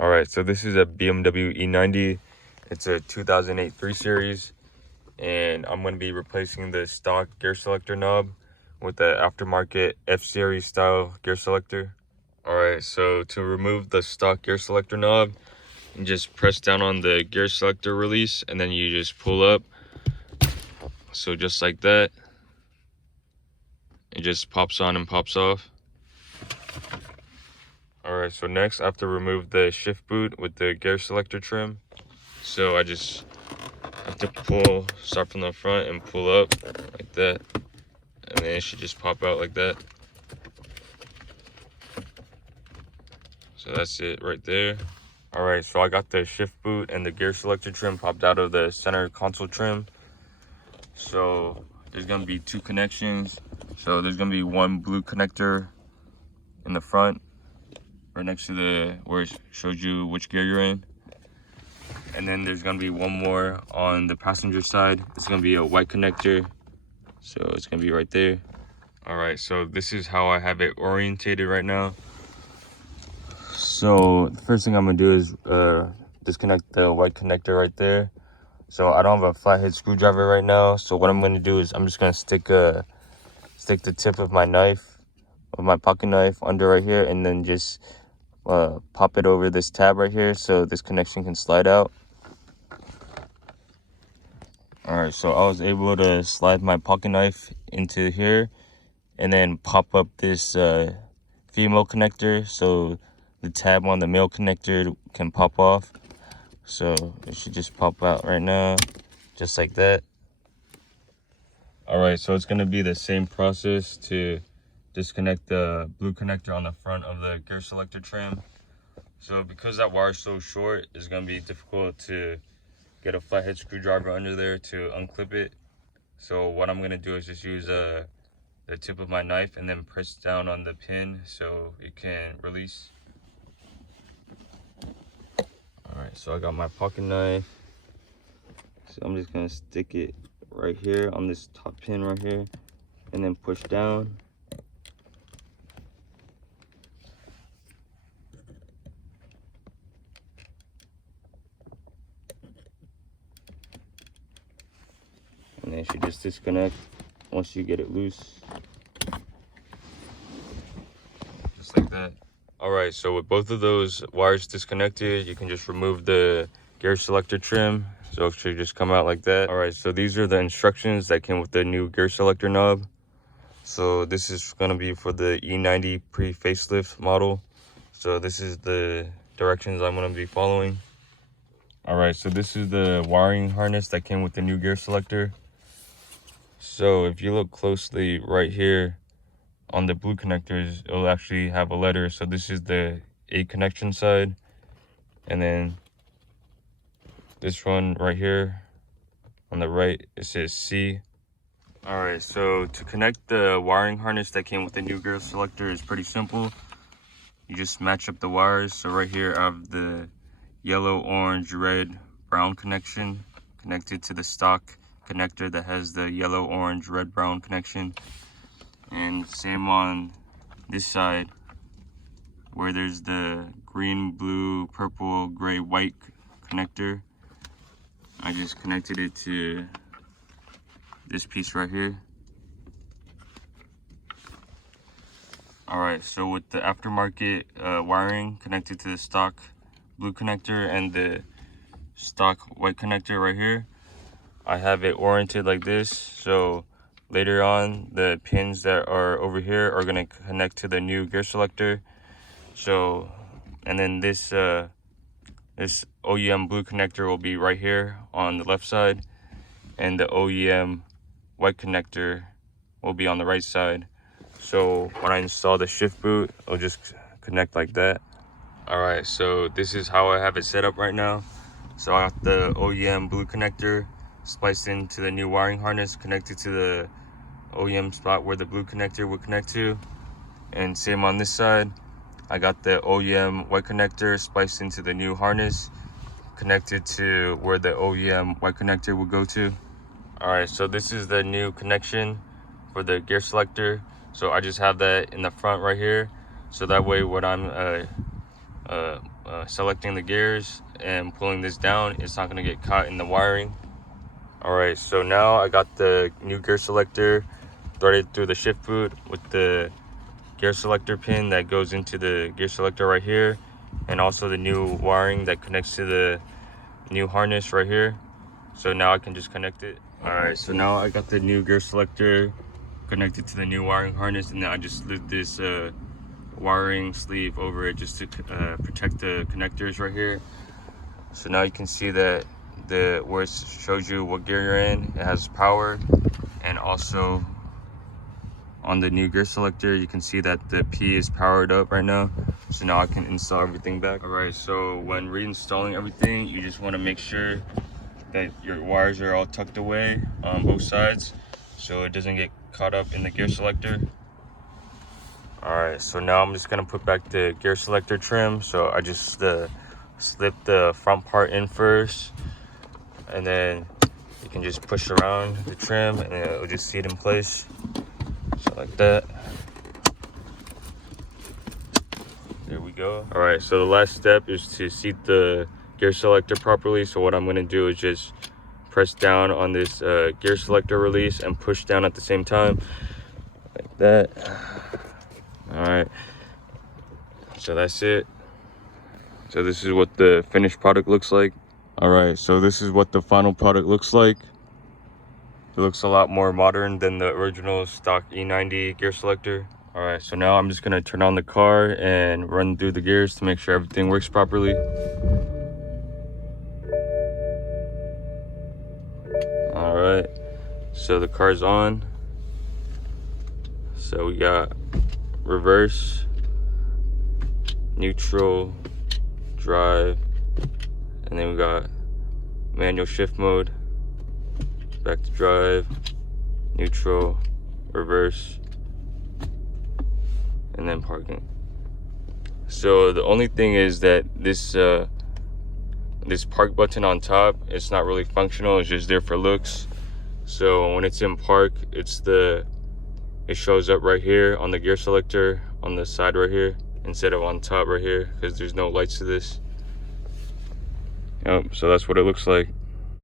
All right, so this is a BMW E90. It's a 2008 3 Series, and I'm going to be replacing the stock gear selector knob with the aftermarket F Series style gear selector. All right, so to remove the stock gear selector knob, you just press down on the gear selector release, and then you just pull up. So just like that, it just pops on and pops off. Alright, so next I have to remove the shift boot with the gear selector trim. So I just have to start from the front and pull up like that. And then it should just pop out like that. So that's it right there. Alright, so I got the shift boot and the gear selector trim popped out of the center console trim. So there's going to be two connections. So there's going to be one blue connector in the front, right next to where it shows you which gear you're in. And then there's gonna be one more on the passenger side. It's gonna be a white connector. So it's gonna be right there. All right, so this is how I have it orientated right now. So the first thing I'm gonna do is disconnect the white connector right there. So I don't have a flathead screwdriver right now. So what I'm gonna do is I'm just gonna stick the tip of my knife, of my pocket knife, under right here, and then just pop it over this tab right here so this connection can slide out. All right, so I was able to slide my pocket knife into here and then pop up this female connector so the tab on the male connector can pop off. So it should just pop out right now, just like that. All right, so it's gonna be the same process to disconnect the blue connector on the front of the gear selector trim. So because that wire is so short, it's gonna be difficult to get a flathead screwdriver under there to unclip it. So what I'm gonna do is just use the tip of my knife and then press down on the pin so it can release. All right, so I got my pocket knife. So I'm just gonna stick it right here on this top pin right here and then push down. And then it should just disconnect once you get it loose. Just like that. All right, so with both of those wires disconnected, you can just remove the gear selector trim. So it should just come out like that. All right, so these are the instructions that came with the new gear selector knob. So this is gonna be for the E90 pre-facelift model. So this is the directions I'm gonna be following. All right, so this is the wiring harness that came with the new gear selector. So if you look closely right here on the blue connectors, it'll actually have a letter. So this is the A connection side, and then this one right here on the right, it says C. All right, so to connect the wiring harness that came with the new gear selector is pretty simple. You just match up the wires. So right here I have the yellow, orange, red, brown connection connected to the stock connector that has the yellow, orange, red, brown connection. And same on this side where there's the green, blue, purple, gray, white connector. I just connected it to this piece right here. All right, so with the aftermarket wiring connected to the stock blue connector and the stock white connector right here, I have it oriented like this. So later on, the pins that are over here are gonna connect to the new gear selector. So, and then this this OEM blue connector will be right here on the left side, and the OEM white connector will be on the right side. So when I install the shift boot, it'll just connect like that. All right, so this is how I have it set up right now. So I got the OEM blue connector spliced into the new wiring harness, connected to the OEM spot where the blue connector would connect to. And same on this side, I got the OEM white connector spliced into the new harness, connected to where the OEM white connector would go to. All right, so this is the new connection for the gear selector. So I just have that in the front right here. So that way when I'm selecting the gears and pulling this down, it's not going to get caught in the wiring. All right, so now I got the new gear selector threaded through the shift boot with the gear selector pin that goes into the gear selector right here, and also the new wiring that connects to the new harness right here. So now I can just connect it. All right, so now I got the new gear selector connected to the new wiring harness, and then I just slid this wiring sleeve over it just to protect the connectors right here. So now you can see that where it shows you what gear you're in, it has power, and also on the new gear selector you can see that the P is powered up right now. So now I can install everything back. All right, so when reinstalling everything, you just want to make sure that your wires are all tucked away on both sides so it doesn't get caught up in the gear selector. All right, so now I'm just gonna put back the gear selector trim. So I just slip the front part in first, and then you can just push around the trim and it'll just seat in place. So like that. There we go. All right, so the last step is to seat the gear selector properly. So what I'm gonna do is just press down on this gear selector release and push down at the same time, like that. All right, so that's it. So this is what the finished product looks like. All right, so this is what the final product looks like. It looks a lot more modern than the original stock E90 gear selector. All right, so now I'm just gonna turn on the car and run through the gears to make sure everything works properly. All right, so the car's on. So we got reverse, neutral, drive, and then we got manual shift mode, back to drive, neutral, reverse, and then parking. So the only thing is that this this park button on top, it's not really functional, it's just there for looks. So when it's in park, it shows up right here on the gear selector on the side right here instead of on top right here, because there's no lights to this. Yep, so that's what it looks like.